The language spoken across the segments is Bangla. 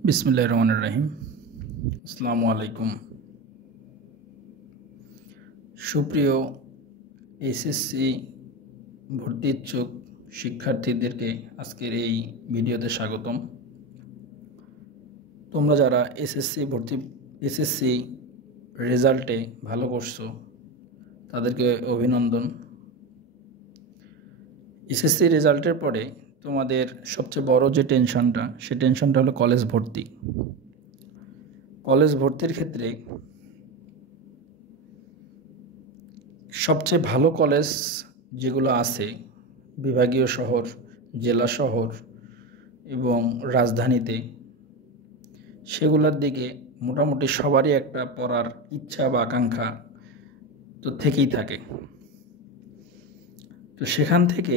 बिस्मिल्लाहिर्रहमानिर्रहीम। अस्सलामु आलैकुम। সুপ্রিয় এসএসসি ভর্তি ইচ্ছুক শিক্ষার্থীদেরকে আজকের এই ভিডিওতে স্বাগতম। তোমরা যারা এসএসসি রেজাল্টে ভালো করছো তাদেরকে অভিনন্দন। এসএসসি রেজাল্টের পরে তোমাদের সবচেয়ে বড় যে টেনশনটা হলো কলেজ ভর্তি। কলেজ ভর্তির ক্ষেত্রে সবচেয়ে ভালো কলেজ যেগুলো আছে বিভাগীয় শহর, জেলা শহর এবং রাজধানীতে, সেগুলোর দিকে মোটামুটি সবারই একটা পড়ার ইচ্ছা বা আকাঙ্ক্ষা তো থেকেই থাকে। তো সেখান থেকে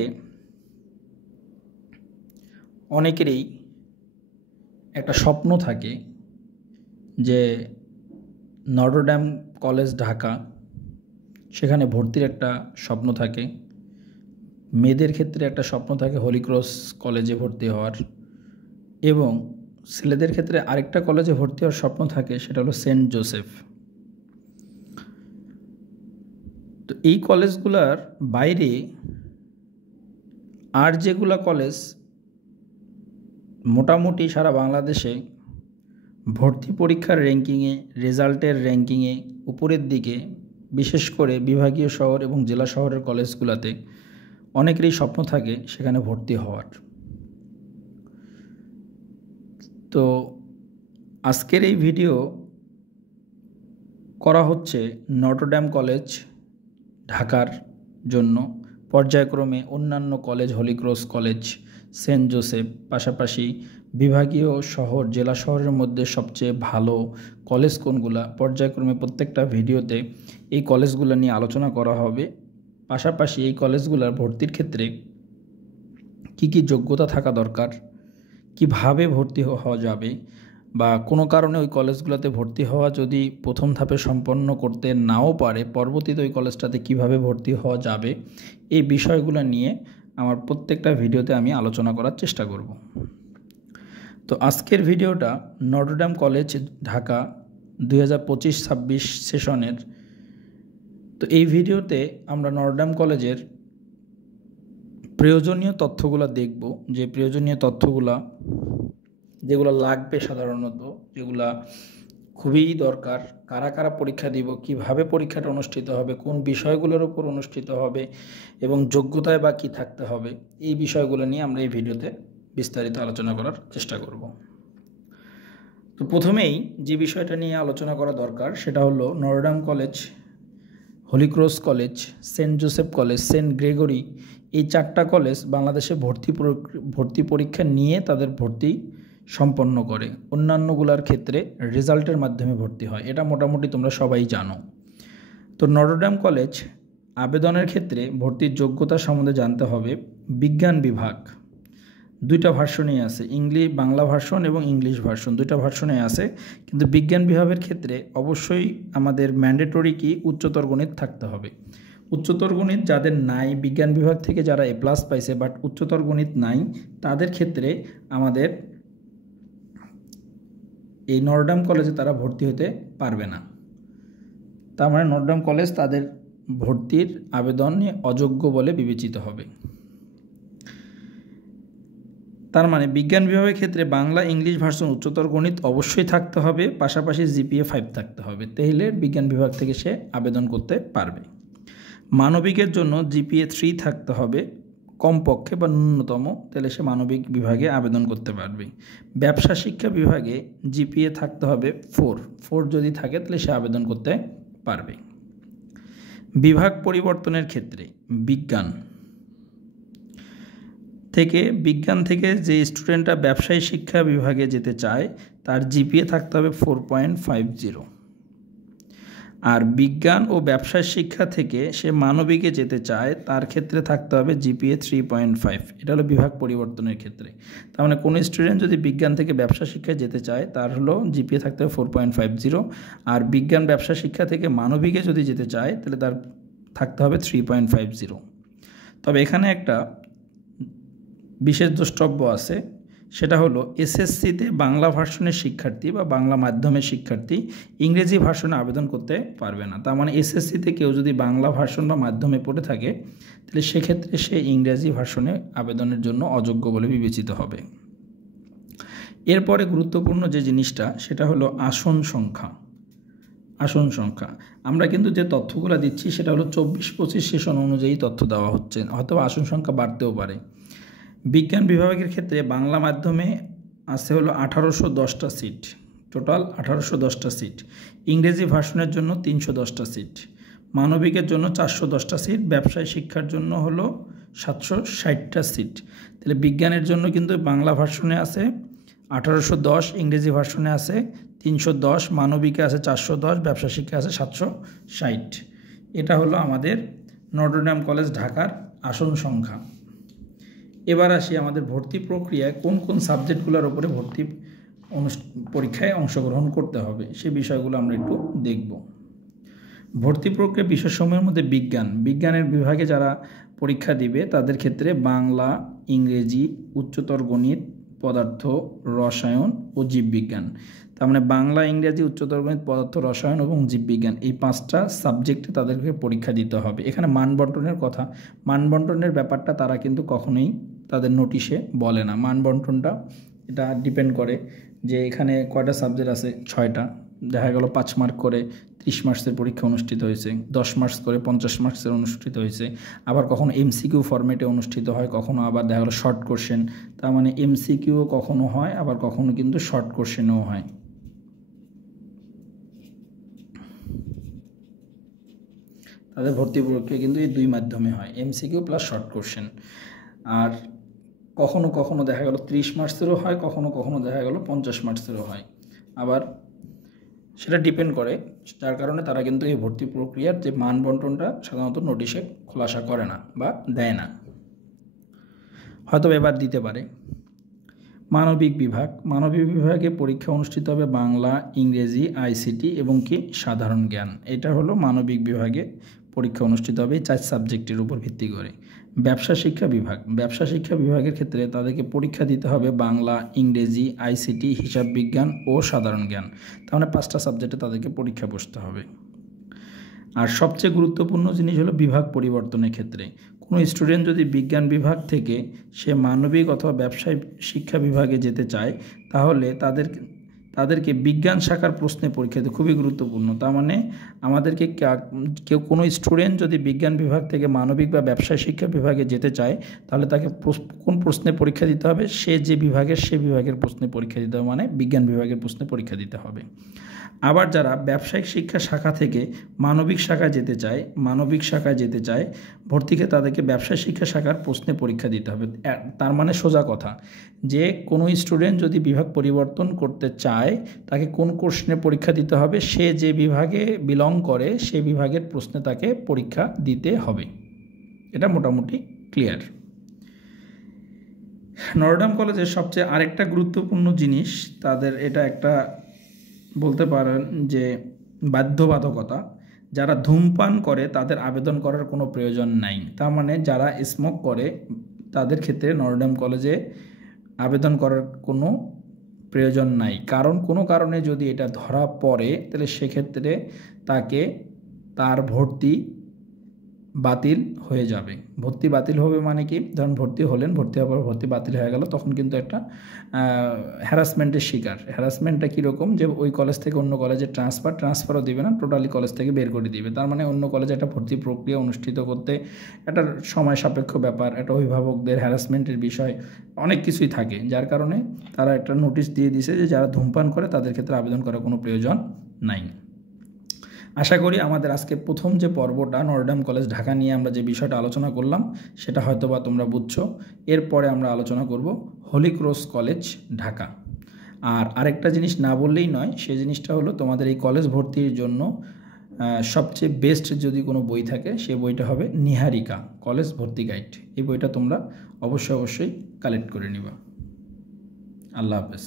অনেকেরই একটা স্বপ্ন থাকে যে নটরডেম কলেজ ঢাকা, সেখানে ভর্তির একটা স্বপ্ন থাকে। মেয়েদের ক্ষেত্রে একটা স্বপ্ন থাকে হলি ক্রস কলেজে ভর্তি হওয়ার, এবং ছেলেদের ক্ষেত্রে আরেকটা কলেজে ভর্তি হওয়ার স্বপ্ন থাকে, সেটা হলো সেন্ট জোসেফ। তো এই কলেজগুলোর বাইরে আর যেগুলো কলেজ মোটামুটি সারা বাংলাদেশে ভর্তি পরীক্ষার র্যাঙ্কিংয়ে, রেজাল্টের র্যাঙ্কিংয়ে উপরের দিকে, বিশেষ করে বিভাগীয় শহর এবং জেলা শহরের কলেজগুলোতে অনেকেরই স্বপ্ন থাকে সেখানে ভর্তি হওয়ার। তো আজকের এই ভিডিও করা হচ্ছে নটরডেম কলেজ ঢাকার জন্য। পর্যায়ক্রমে অন্যান্য college, Holy Cross college, Saint Joseph, পাশাপাশি বিভাগীয় শহর, জেলা শহরের মধ্যে সবচেয়ে ভালো কলেজ কোনগুলা, পর্যায়ক্রমে প্রত্যেকটা ভিডিওতে এই কলেজগুলো নিয়ে আলোচনা করা হবে। পাশাপাশি এই কলেজগুলোর ভর্তির ক্ষেত্রে কি কি যোগ্যতা থাকা দরকার, কিভাবে ভর্তি হওয়া যাবে, বা কোনো কারণে ওই কলেজগুলোতে ভর্তি হওয়া যদি প্রথম ধাপে সম্পন্ন করতে নাও পারে, পরবর্তীতে ওই কলেজটাতে কিভাবে ভর্তি হওয়া যাবে, এই বিষয়গুলো নিয়ে আমার প্রত্যেকটা ভিডিওতে আমি আলোচনা করার চেষ্টা করব। তো আজকের ভিডিওটা নটরডেম কলেজ ঢাকা 2025-26 সেশনের। তো এই ভিডিওতে আমরা নটরডেম কলেজের প্রয়োজনীয় তথ্যগুলো দেখব, যে প্রয়োজনীয় তথ্যগুলা যেগুলো লাগবে সাধারণত, যেগুলা খুবই দরকার, কারা কারা পরীক্ষা দিব, কিভাবে পরীক্ষাটা অনুষ্ঠিত হবে, কোন বিষয়গুলোর উপর অনুষ্ঠিত হবে এবং যোগ্যতায় বা কী থাকতে হবে, এই বিষয়গুলো নিয়ে আমরা এই ভিডিওতে বিস্তারিত আলোচনা করার চেষ্টা করব। তো প্রথমেই যে বিষয়টা নিয়ে আলোচনা করা দরকার সেটা হলো Notre Dame college, Holy Cross college, Saint Joseph college, Saint Gregory, এই চারটা কলেজ বাংলাদেশে ভর্তি পরীক্ষা নিয়ে তাদের ভর্তি সম্পন্ন করে। অন্যান্যগুলোর ক্ষেত্রে রেজাল্টের মাধ্যমে ভর্তি হয়, এটা মোটামুটি তোমরা সবাই জানো। তো নটরডেম কলেজ আবেদনের ক্ষেত্রে ভর্তির যোগ্যতা সম্বন্ধে জানতে হবে। বিজ্ঞান বিভাগ দুইটা ভার্সনেই আছে, বাংলা ভার্সন এবং ইংলিশ ভার্সন, দুইটা ভার্সনে আছে। কিন্তু বিজ্ঞান বিভাগের ক্ষেত্রে অবশ্যই আমাদের ম্যান্ডেটরি কি উচ্চতর গণিত থাকতে হবে। উচ্চতর গণিত যাদের নাই, বিজ্ঞান বিভাগ থেকে যারা A+ পাইছে বাট উচ্চতর গণিত নাই, তাদের ক্ষেত্রে আমাদের এই নটরডেম কলেজে তারা ভর্তি হতে পারবে না। তার মানে নটরডেম কলেজ তাদের ভর্তির আবেদনে অযোগ্য বলে বিবেচিত হবে। তার মানে বিজ্ঞান বিভাগের ক্ষেত্রে বাংলা, ইংলিশ ভার্সন, উচ্চতর গণিত অবশ্যই থাকতে হবে, পাশাপাশি GPA 5 থাকতে হবে, তাহলে বিজ্ঞান বিভাগ থেকে সে আবেদন করতে পারবে। মানবিকের জন্য GPA 3 থাকতে হবে কমপক্ষে বা ন্যূনতম, তাহলে সে মানবিক বিভাগে আবেদন করতে পারবে। ব্যবসা শিক্ষা বিভাগে GPA থাকতে হবে 4 যদি থাকে তাহলে সে আবেদন করতে পারবে। বিভাগ পরিবর্তনের ক্ষেত্রে বিজ্ঞান থেকে যে স্টুডেন্টরা ব্যবসায়ী শিক্ষা বিভাগে যেতে চায় তার GPA থাকতে হবে 4.50। আর বিজ্ঞান ও ব্যবসায় শিক্ষা থেকে সে মানবিকে যেতে চায় তার ক্ষেত্রে থাকতে হবে GPA 3.5। এটা হলো বিভাগ পরিবর্তনের ক্ষেত্রে। তার মানে কোনো স্টুডেন্ট যদি বিজ্ঞান থেকে ব্যবসা শিক্ষায় যেতে চায় তার হলো GPA থাকতে হবে 4.50, আর বিজ্ঞান ব্যবসা শিক্ষা থেকে মানবিকে যদি যেতে চায় তাহলে তার থাকতে হবে 3.50। তবে এখানে একটা বিশেষ দ্রষ্টব্য আছে, সেটা হলো এসএসসিতে বাংলা ভার্সনের শিক্ষার্থী বা বাংলা মাধ্যমের শিক্ষার্থী ইংরেজি ভার্সনে আবেদন করতে পারবে না। তার মানে এসএসসিতে কেউ যদি বাংলা ভার্সন বা মাধ্যমে পড়ে থাকে তাহলে সেক্ষেত্রে সে ইংরেজি ভার্সনে আবেদনের জন্য অযোগ্য বলে বিবেচিত হবে। এরপরে গুরুত্বপূর্ণ যে জিনিসটা সেটা হলো আসন সংখ্যা। আসন সংখ্যা আমরা কিন্তু যে তথ্যগুলো দিচ্ছি সেটা হলো 24-25 সেশন অনুযায়ী তথ্য দেওয়া হচ্ছে, হয়তো আসন সংখ্যা বাড়তেও পারে। বিজ্ঞান বিভাগের ক্ষেত্রে বাংলা মাধ্যমে আছে হলো 1810টা সিট, টোটাল 1810টা সিট। ইংরেজি ভার্সনের জন্য 310টা সিট, মানবিকের জন্য 410টা সিট, ব্যবসায় শিক্ষার জন্য হলো 760টা সিট। তাহলে বিজ্ঞানের জন্য কিন্তু বাংলা ভার্সনে আছে 1810, ইংরেজি ভার্সনে আছে 310, মানবিকে আছে 410, ব্যবসা শিক্ষা আছে 760। এটা হলো আমাদের নটর ডেম কলেজ ঢাকার আসন সংখ্যা। এবার আসি আমাদের ভর্তি প্রক্রিয়ায় কোন কোন সাবজেক্টগুলোর উপরে ভর্তি পরীক্ষায় অংশগ্রহণ করতে হবে সে বিষয়গুলো আমরা একটু দেখব। ভর্তি প্রক্রিয়া বিষয়সমূহের মধ্যে বিজ্ঞানের বিভাগে যারা পরীক্ষা দিবে তাদের ক্ষেত্রে বাংলা, ইংরেজি, উচ্চতর গণিত, পদার্থ, রসায়ন ও জীববিজ্ঞান। তার মানে বাংলা, ইংরেজি, উচ্চতর গণিত, পদার্থ, রসায়ন এবং জীববিজ্ঞান এই 5টা সাবজেক্টে তাদেরকে পরীক্ষা দিতে হবে। এখানে মানবন্টনের কথা, মানবন্টনের ব্যাপারটা তারা কিন্তু কখনোই তাদের নোটিশে বলে না। মানবন্টনটা এটা ডিপেন্ড করে যে এখানে কয়টা সাবজেক্ট আছে, 6টা, দেখা গেল 5 মার্ক করে 30 মার্কসের পরীক্ষা অনুষ্ঠিত হয়েছে, 10 মার্কস করে 50 মার্কসের অনুষ্ঠিত হয়েছে, আবার কখনো এমসিকিউ ফরম্যাটে অনুষ্ঠিত হয়, কখনো আবার দেখা গেলো শর্ট কোশ্চেন। তার মানে এমসিকিউও কখনো হয়, আবার কখনো কিন্তু শর্ট কোশ্চেনও হয়। তাদের ভর্তি প্রক্রিয়া কিন্তু এই 2 মাধ্যমে হয়, এমসিকিউ প্লাস শর্ট কোশ্চেন। আর কখনো কখনো দেখা গেল 30 মার্কসেরও হয়, কখনো কখনো দেখা গেল 50 মার্কসেরও হয়, আবার সেটা ডিপেন্ড করে। যার কারণে তারা কিন্তু এই ভর্তি প্রক্রিয়ার যে মান বন্টনটা সাধারণত নোটিশে খোলাসা করে না বা দেয় না, হয়তো এবার দিতে পারে। মানবিক বিভাগে পরীক্ষা অনুষ্ঠিত হবে বাংলা, ইংরেজি, আইসিটি এবং কি সাধারণ জ্ঞান। এটা হলো মানবিক বিভাগে পরীক্ষা অনুষ্ঠিত হবে 4 সাবজেক্টের উপর ভিত্তি করে। ব্যবসা শিক্ষা বিভাগের ক্ষেত্রে তাদেরকে পরীক্ষা দিতে হবে বাংলা, ইংরেজি, আইসিটি, হিসাব বিজ্ঞান ও সাধারণ জ্ঞান। তার মানে 5টা সাবজেক্টে তাদেরকে পরীক্ষা বসতে হবে। আর সবচেয়ে গুরুত্বপূর্ণ জিনিস হলো বিভাগ পরিবর্তনের ক্ষেত্রে কোনো স্টুডেন্ট যদি বিজ্ঞান বিভাগ থেকে সে মানবিক অথবা ব্যবসায় শিক্ষা বিভাগে যেতে চায় তাহলে তাদেরকে বিজ্ঞান শাখার প্রশ্নে পরীক্ষা দিতে খুবই গুরুত্বপূর্ণ। তার মানে আমাদেরকে কেউ কোনো স্টুডেন্ট যদি বিজ্ঞান বিভাগ থেকে মানবিক বা ব্যবসায় শিক্ষা বিভাগে যেতে চায় তাহলে তাকে কোন প্রশ্নে পরীক্ষা দিতে হবে, সে যে বিভাগের সে বিভাগের প্রশ্নে পরীক্ষা দিতে হবে, মানে বিজ্ঞান বিভাগের প্রশ্নে পরীক্ষা দিতে হবে। আবার যারা ব্যবসায়িক শিক্ষা শাখা থেকে মানবিক শাখায় যেতে চায় ভর্তিকে তাদেরকে ব্যবসায় শিক্ষা শাখার প্রশ্নে পরীক্ষা দিতে হবে। তার মানে সোজা কথা যে কোনো স্টুডেন্ট যদি বিভাগ পরিবর্তন করতে চায় তাকে কোন কোশ্চেনে পরীক্ষা দিতে হবে, সে যে বিভাগে বিলং করে সে বিভাগের প্রশ্নে তাকে পরীক্ষা দিতে হবে। এটা মোটামুটি ক্লিয়ার। নটর ডেম কলেজের সবচেয়ে আরেকটা গুরুত্বপূর্ণ জিনিস তাদের এটা একটা বলতে পারেন যে বাধ্যবাধকতা, যারা ধূমপান করে তাদের আবেদন করার কোনো প্রয়োজন নাই। তার মানে যারা স্মোক করে তাদের ক্ষেত্রে নটর ডেম কলেজে আবেদন করার কোনো প্রয়োজন নাই। কারণ কোনো কারণে যদি এটা ধরা পড়ে তাহলে সেক্ষেত্রে তার ভর্তি বাতিল হয়ে যাবে। ভর্তি বাতিল হবে মানে কি, ধরুন ভর্তি হওয়ার পর ভর্তি বাতিল হয়ে গেল, তখন কিন্তু একটা হ্যারাসমেন্টের শিকার। হ্যারাসমেন্টটা কীরকম, যে ওই কলেজ থেকে অন্য কলেজে ট্রান্সফারও দিবে না, টোটালি কলেজ থেকে বের করে দিবে। তার মানে অন্য কলেজে একটা ভর্তি প্রক্রিয়া অনুষ্ঠিত করতে একটা সময় সাপেক্ষ ব্যাপার, একটা অভিভাবকদের হ্যারাসমেন্টের বিষয়, অনেক কিছুই থাকে। যার কারণে তারা একটা নোটিশ দিয়ে দিয়েছে যে যারা ধূমপান করে তাদের ক্ষেত্রে আবেদন করার কোনো প্রয়োজন নাই। আশা করি আমাদের আজকে প্রথম যে পর্বটা নটর ডেম কলেজ ঢাকা নিয়ে আমরা যে বিষয়টা আলোচনা করলাম সেটা হয়তোবা তোমরা বুঝছো। এরপরে আমরা আলোচনা করব হলি ক্রস কলেজ ঢাকা। আর আরেকটা জিনিস না বললেই নয়, সেই জিনিসটা হলো তোমাদের এই কলেজ ভর্তির জন্য সবচেয়ে বেস্ট যদি কোনো বই থাকে সেই বইটা হবে নিহারিকা কলেজ ভর্তি গাইড। এই বইটা তোমরা অবশ্যই কালেক্ট করে নিবা। আল্লাহ হাফেজ।